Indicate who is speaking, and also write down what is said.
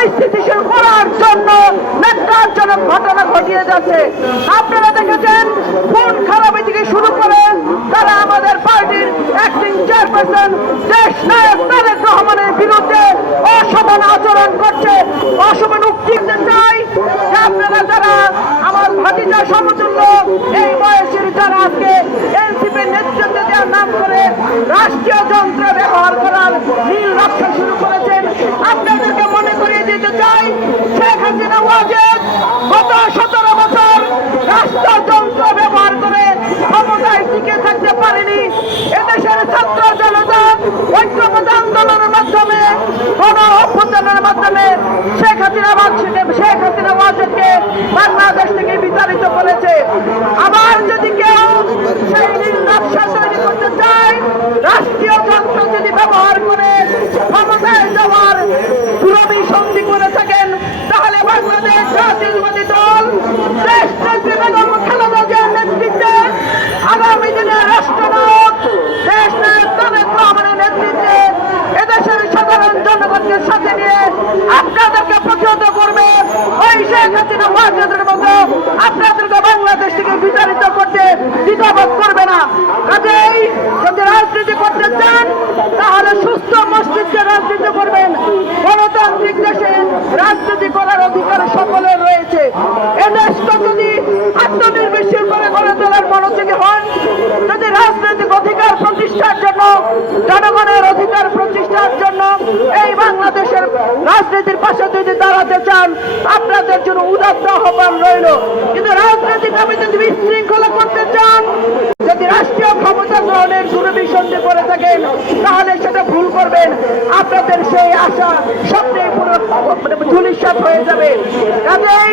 Speaker 1: অস্থিতিশীল করার জন্য নেত্রাজনক ঘটনা ঘটিয়ে যাচ্ছে। আপনারা দেখেছেন কোন খারাপের থেকে শুরু করে, তারা ওয়াজেদ গত মাধ্যমে, গণ অভ্যুত্থানের মাধ্যমে শেখ হাসিনা শেখ বাংলাদেশ থেকে বিতাড়িত করেছে। আবার যদি কেউ সেই নীল নকশা তৈরি করতে চায় রাষ্ট্রীয় যন্ত্র যদি ব্যবহার করে ক্ষমতায় যাওয়ার দুরবি সন্ধি করে থাকেন তাহলে বাংলাদেশ জাতীয়বাদী দল দেশ নেত্রী বেগম খালেদা জিয়ার নেতৃত্বে আগামী দিনের রাষ্ট্রনায়ক দেশ নায়ক তারেক নেতৃত্বে এদেশের সাধারণ জনগণকে সাথে নিয়ে আপনাদেরকে প্রতিহত করবে। ওই শেখ হাসিনা ওয়াজেদের মতো আপনাদেরকে বাংলাদেশ থেকে বিতাড়িত করতে দ্বিধাবোধ করবে না। কাজেই যদি রাজনীতি করতে চান, তাহলে সুস্থ মস্তিষ্কে রাজনীতি করবেন। গণতান্ত্রিক দেশে রাজনীতি করার অধিকার সকলের রয়েছে। এ দেশকে যদি আত্মনির্ভরশীল করে গড়ে তোলার মনোযোগী হন যদি রাজনৈতিক অধিকার প্রতিষ্ঠার জন্য জনগণের অধিকার প্রতিষ্ঠার জন্য এই বাংলাদেশের রাজনীতির পাশে যদি দাঁড়াতে চান, আপনাদের জন্য উদাত্ত আহ্বান রইল। কিন্তু রাজনৈতিক আমি যদি বিশৃঙ্খলা করতে চান, যদি রাষ্ট্রীয় ক্ষমতা গ্রহণের দুরভিসন্ধি করে থাকেন, তাহলে সেটা ভুল করবেন। আপনাদের সেই আশা স্বপ্নে পুরো ধুলিশ্বাস হয়ে যাবে। কাজেই